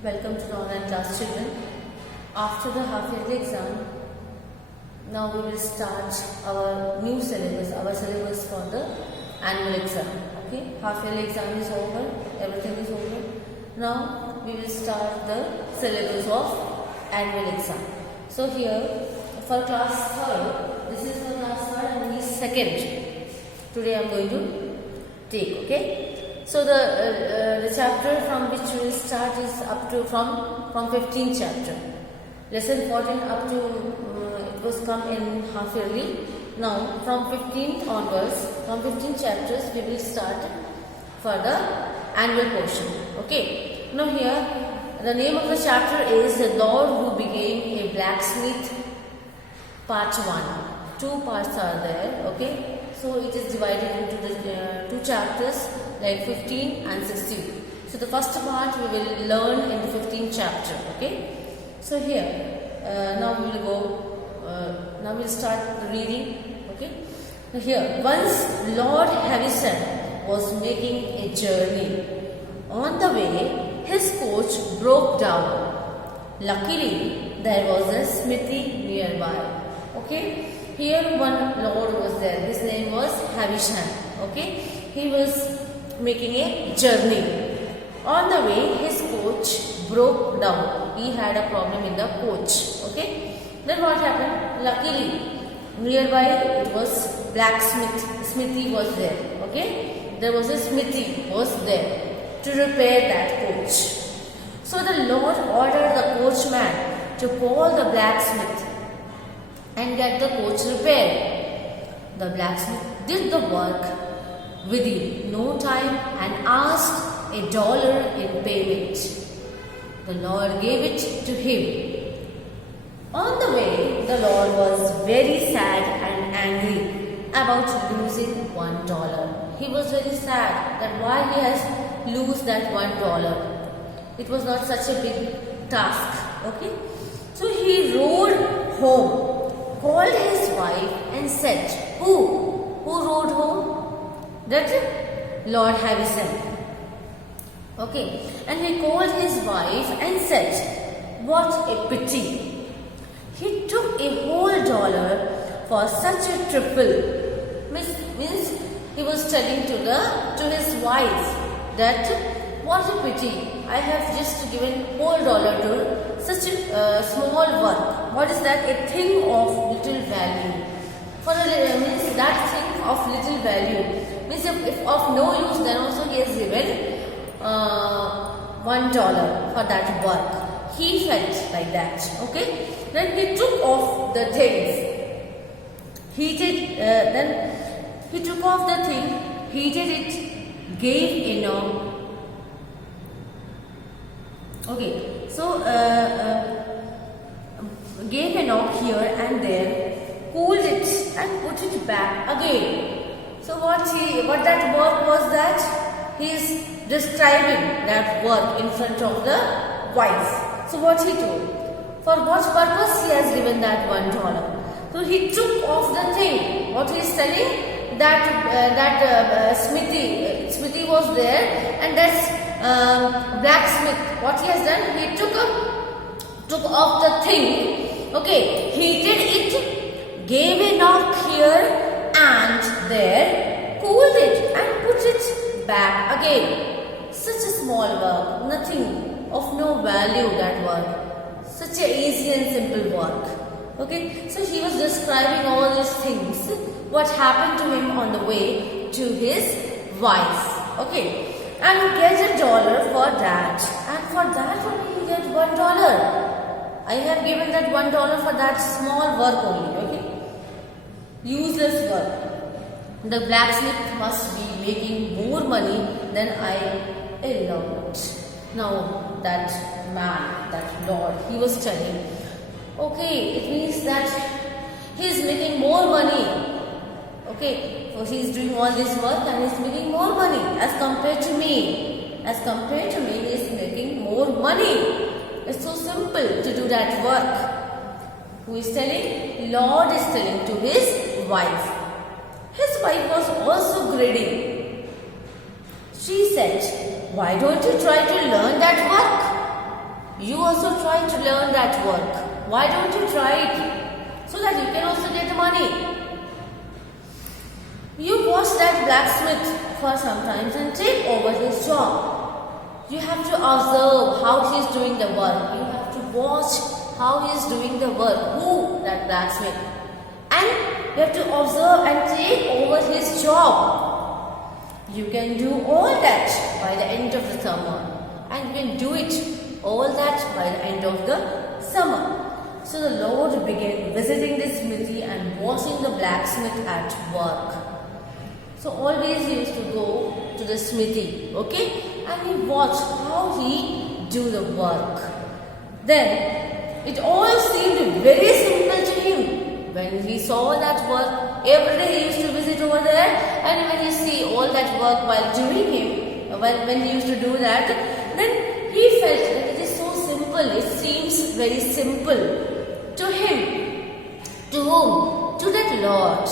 Welcome to the online class, children. After the half yearly exam, now we will start our new syllabus, our syllabus for the annual exam. Okay, half yearly exam is over, everything is over. Now we will start the syllabus of annual exam. So here for class 3rd, this is for class 3rd and this is 2nd. Today I am going to take. Okay. So the chapter from which we will start is up to from 15th chapter. Lesson 14 up to it was come in half yearly. Now from 15th onwards, from 15 chapters we will start for the annual portion. Okay. Now here the name of the chapter is The Lord Who Became a Blacksmith, Part 1. 2 parts are there. Okay. So it is divided into the 2 chapters like 15 and 16. So the first part we will learn in the 15th chapter. Okay. So here now we will go. Now we will start the reading. Okay. So here once Lord Harrison was making a journey. On the way, his coach broke down. Luckily, there was a smithy nearby. Okay. Here one lord was there. His name was Havisham. Okay. He was making a journey. On the way, his coach broke down. He had a problem in the coach. Okay. Then what happened? Luckily, nearby it was blacksmith. Smithy was there. Okay. There was a smithy was there to repair that coach. So the Lord ordered the coachman to call the blacksmith and get the coach repaired. The blacksmith did the work within no time and asked $1 in payment. The Lord gave it to him. On the way, the Lord was very sad and angry about losing $1. He was very sad that why he has lost that $1. It was not such a big task. Okay. So he rode home, called his wife and said, Who rode home? That Lord Harrison. Okay. And he called his wife and said, What a pity. He took a whole $1 for such a triple. Means he was telling to his wife that what a pity. I have just given whole $1 to such a small work. What is that? A thing of little value. For means that thing of little value. Means if of no use, then also he has given $1 for that work. He felt like that. Okay. Then he took off the things. Then he took off the thing, heated it, gave Enoch. Okay, so gave Enoch here and there, cooled it and put it back again. So what that work was that? He is describing that work in front of the wife. So what he told? For what purpose he has given that $1? So he took off the thing. What he is telling? That smithy was there, and that's blacksmith. What he has done? He took off the thing. Okay, heated it, gave a knock here and there, cooled it and put it back again. Such a small work, nothing of no value that work. Such a easy and simple work. Okay, so he was describing all these things, what happened to him on the way to his wife. Okay, and he gets $1 for that, and for that only he gets $1. I have given that $1 for that small work only. Okay, useless work. The blacksmith must be making more money than I allowed. Now that man, that Lord, he was telling, okay, it means that he is making more money. Okay, so he is doing all this work and he is making more money as compared to me. As compared to me, he is making more money. It's so simple to do that work. Who is telling? Lord is telling to his wife. His wife was also greedy. She said, why don't you try to learn that work? also try to learn that work. Why don't you try it? So that you can also get money. You watch that blacksmith for some time and take over his job. You have to observe how he is doing the work. You have to watch how he is doing the work. Who? That blacksmith. And you have to observe and take over his job. You can do all that by the end of the summer. And you can do it all that by the end of the summer. So the Lord began visiting the smithy and watching the blacksmith at work. So always he used to go to the smithy, okay? And he watched how he do the work. Then it all seemed very simple to him. When he saw that work, every day he used to visit over there, and when he see all that work while doing him, when he used to do that, then he felt that it is so simple. It seems very simple to him. To whom? To that Lord.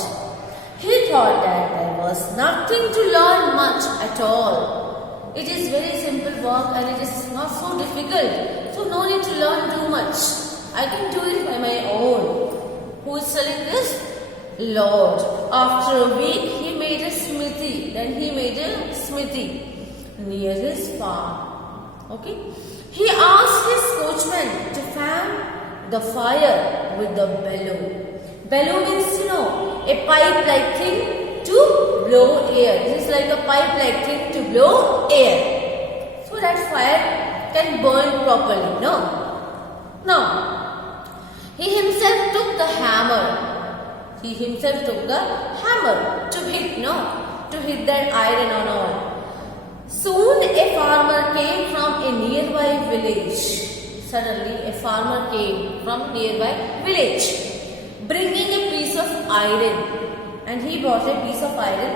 He thought that there was nothing to learn much at all. It is very simple work and it is not so difficult. So no need to learn too much. I can do it by my own. Who is telling this? Lord. After a week he made a smithy. Then he made a smithy near his farm. Okay. He asked his coachman to fan the fire with the bellow. Bellow means, a pipe-like thing to blow air. This is like a pipe-like thing to blow air. So that fire can burn properly, no? Now, he himself took the hammer. He himself took the hammer to hit, to hit that iron on all. Soon a farmer came from a nearby village. Suddenly a farmer came from nearby village, bringing a piece of iron, and he brought a piece of iron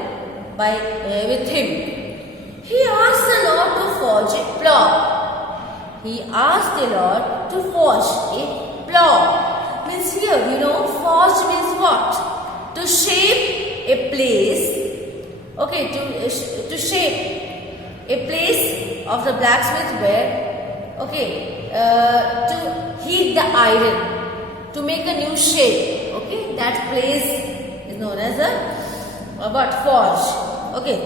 with him. He asked the Lord to forge a plough. He asked the Lord to forge a plough. Means here, forge means what? To shape a place. Okay, to shape a place of the blacksmith where, to heat the iron. To make a new shape, okay, that place is known as a forge, okay.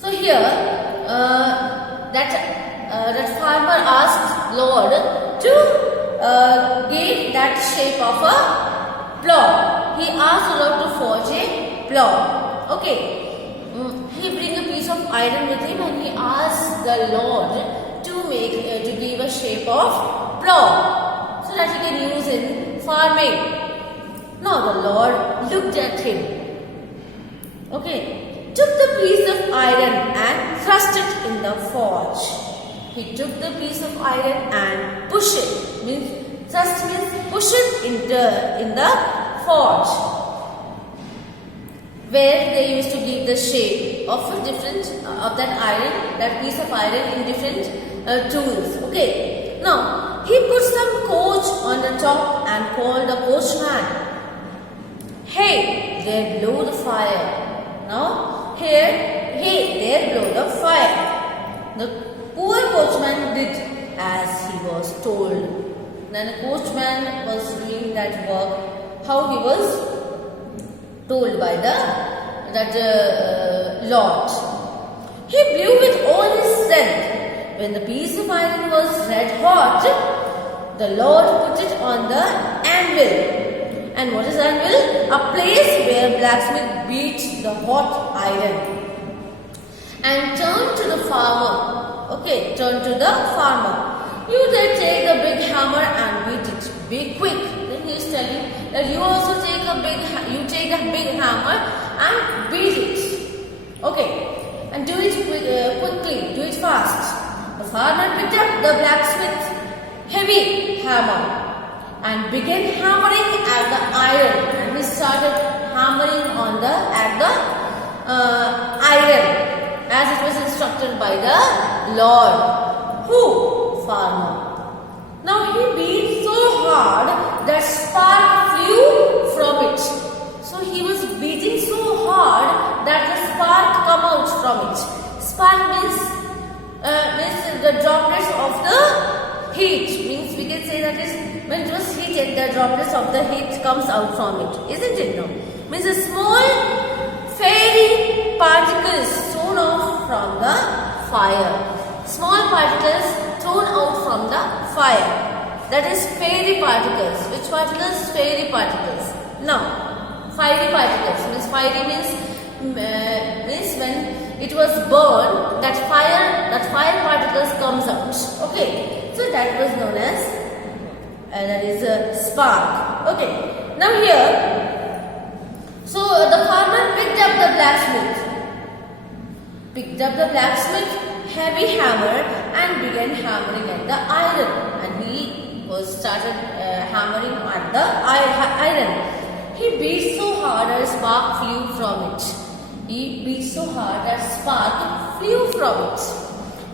So here, that farmer asked Lord to give that shape of a plough. He asked Lord to forge a plough, okay. He bring a piece of iron with him and he asked the Lord to give a shape of plough, so that he can use in farming. Now the Lord looked at him, took the piece of iron and thrust it in the forge. He took the piece of iron and pushed it. Thrust means push it in the forge, where they used to give the shape of that piece of iron in different tools. Okay. Now he put some coach on the top and called the coachman. Hey, there blow the fire. Now here, hey, there blow the fire. The poor coachman did as he was told. Then the coachman was doing that work how he was told by that Lord. He blew with all his strength. When the piece of iron was red hot, the Lord put it on the anvil. And what is anvil? A place where blacksmith beats the hot iron. And turned to the farmer. Turn to the farmer. You then take the big hammer and beat it. Be quick. Then he is telling that you also take a big hammer and beat it. And do it quickly. Do it fast. The farmer picked up the blacksmith's heavy hammer and began hammering at the iron. And he started hammering at the iron as it was instructed by the Lord. Who? Farmer. Now he beat so hard that spark flew from it. So he was beating so hard that the spark come out from it. Spark means the droplets of the heat, means we can say that is when it was heated, the droplets of the heat comes out from it, isn't it? No, means a small fairy particles thrown off from the fire. Small particles thrown out from the fire. That is fairy particles. Which particles? Fairy particles. Now, fiery particles means fiery means when it was burned, that fire particles comes out. Okay, so that was known as that is a spark. Okay, now here, so the farmer picked up the blacksmith heavy hammer and began hammering at the iron, and he was started hammering at the iron. He beat so hard that spark flew from it. He beat so hard that spark flew from it.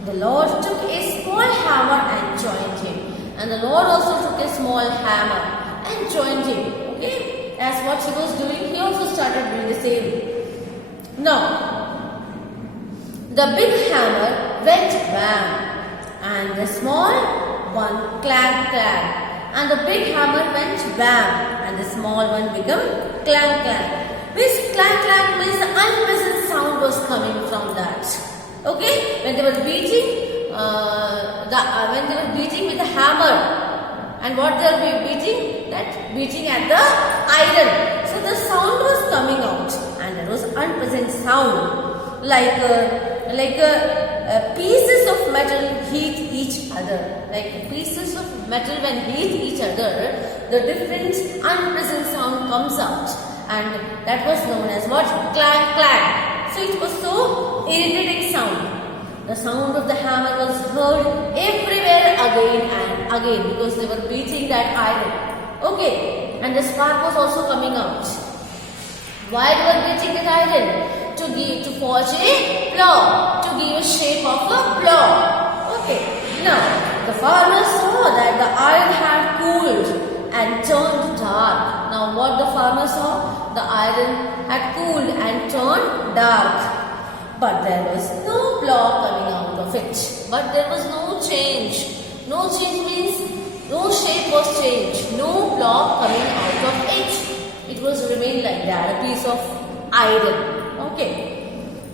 The Lord took a small hammer and joined him. And the Lord also took a small hammer and joined him. Okay? As what he was doing, he also started doing the same. Now, the big hammer went bang, and the small one clang clang. And the big hammer went bang, and the small one became clang clang. This clang clang means the unpleasant sound was coming from that. Okay, when they were beating, when they were beating with the hammer, and what they were beating? That beating at the iron. So the sound was coming out, and there was unpleasant sound, like pieces of metal hit each other. Like pieces of metal when hit each other, the different unpleasant sound comes out, and that was known as what? Clang clang. So it was so irritating sound. The sound of the hammer was heard everywhere again and again because they were beating that iron. Okay, and the spark was also coming out. Why they were beating that iron? To forge a plow, to give a shape of a plow. Okay, now the farmer saw that the iron had cooled and turned dark. Now what the farmer saw? The iron had cooled and turned dark. But there was no plow coming out of it. But there was no change. No change means no shape was changed. No plow coming out of it. It was remained like that, a piece of iron. Okay.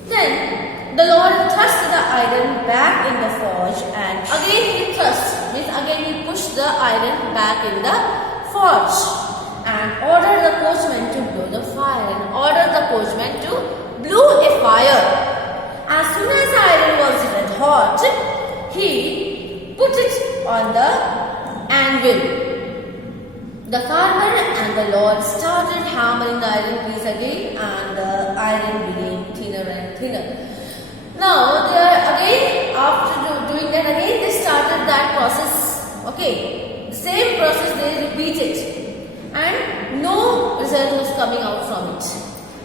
Then the Lord thrust the iron back in the forge, and again he thrust, means again he pushed the iron back in the forge, and ordered the coachman to blow the fire, and ordered the coachman to blow a fire. As soon as the iron was red hot, he put it on the anvil. The farmer and the Lord started hammering the iron piece again, and the iron became thinner and thinner. Now, they are again, after doing that again, they started that process. Okay, the same process they repeated, and no result was coming out from it.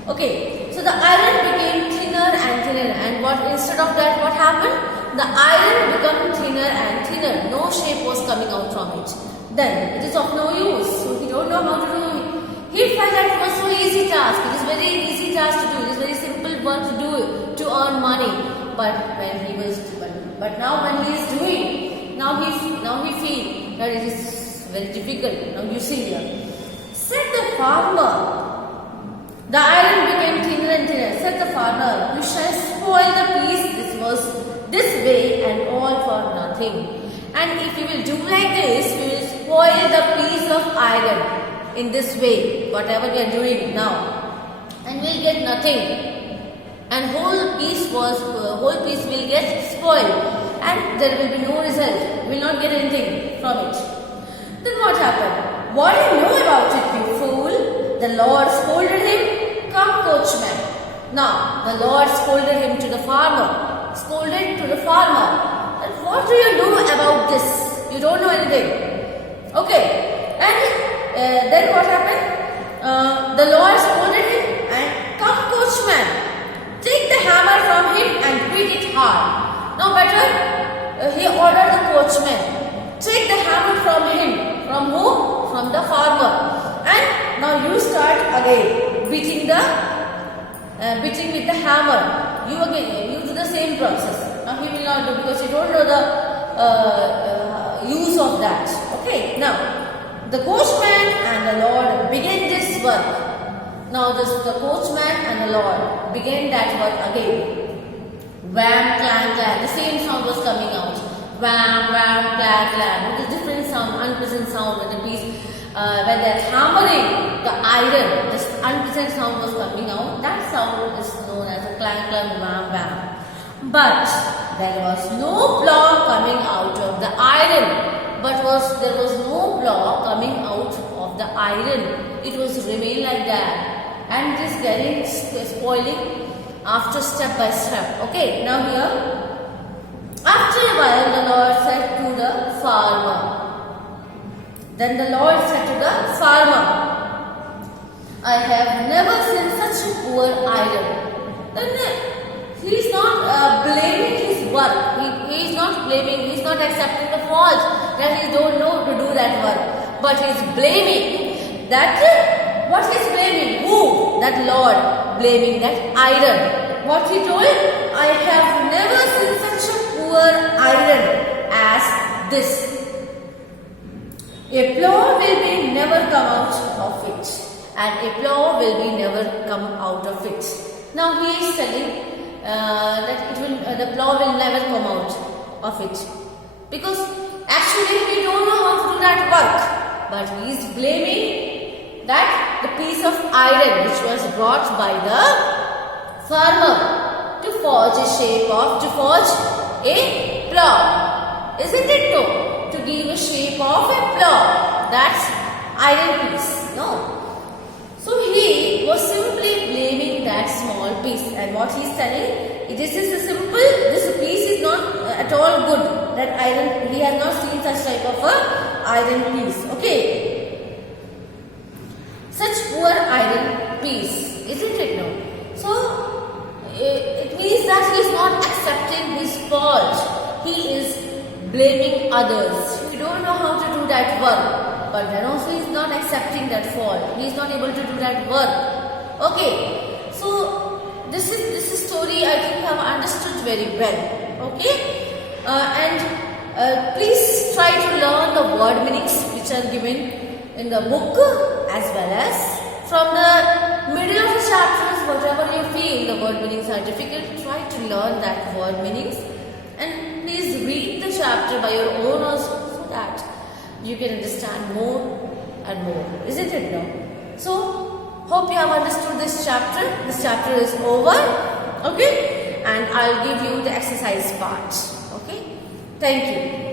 Okay, so the iron became thinner and thinner, and what instead of that, what happened? The iron became thinner and thinner. No shape was coming out from it. Then it is of no use. So he don't know how to do it. He felt that it was so easy task. It is very easy task to do. It is very simple work to do to earn money. But when he was, but now when he is doing, now he feel that it is very difficult. Now you see here. Said the farmer, the iron became thinner and thinner. Said the farmer, you shall spoil the piece. This was this way and all for nothing. And if you will do like this, you will spoil the piece of iron in this way, whatever we are doing now, and we will get nothing. And whole piece will get spoiled, and there will be no result. We will not get anything from it. Then what happened? What do you know about it, you fool? The Lord scolded him. Come, coachman. Now the Lord scolded him to the farmer. Scolded to the farmer. What do you know about this? You don't know anything. Okay. And then what happened? The Lord scolded him, and come, coachman, take the hammer from him and beat it hard. Now better, he ordered the coachman, take the hammer from him. From who? From the farmer. And now you start again beating with the hammer. You do the same process. Now he will not do because you don't know the use of that. Okay, now the coachman and the Lord began this work. Now the coachman and the Lord began that work again. Wham, clang, clang. The same sound was coming out. Wham, wham, clang, clang. With a different sound, unpleasant sound when the piece, when they're hammering the iron, this unpleasant sound was coming out. That sound is known as a clang, clang, wham, wham. But there was no plow coming out of the iron. There was no plow coming out of the iron. It was remain like that, and it is getting spoiling after step by step. Okay, now here, after a while the Lord said to the farmer. Then the Lord said to the farmer, I have never seen such a poor iron. Then he is not blaming his work. He is not blaming, he is not accepting the fault that he don't know to do that work. But he is blaming that, what he is blaming? Who? That Lord, blaming that iron. What he told? I have never seen such a poor iron as this. A plow will be never come out of it, and a plow will be never come out of it. Now he is telling that the plow will never come out of it, because actually we don't know how to do that work. But he is blaming that the piece of iron which was brought by the farmer to forge a plow. Isn't it no? To give a shape of a plow. That's iron piece. No. So he was simply blaming that small piece, and what he is telling, this is a simple, this piece is not at all good. That iron, he has not seen such type of a iron piece. Okay. Such poor iron piece, isn't it no? So it means that he is not accepting his fault. He is blaming others. We don't know how to do that work, but then also he is not accepting that fault. He is not able to do that work. Okay, so this is story I think I have understood very well. Okay, and please try to learn the word meanings which are given in the book, as well as from the middle of the chapters. Whatever you feel the word meanings are difficult, try to learn that word meanings. And please read the chapter by your own also, so that you can understand more and more. Isn't it now? So, hope you have understood this chapter. This chapter is over. Okay? And I'll give you the exercise part. Okay? Thank you.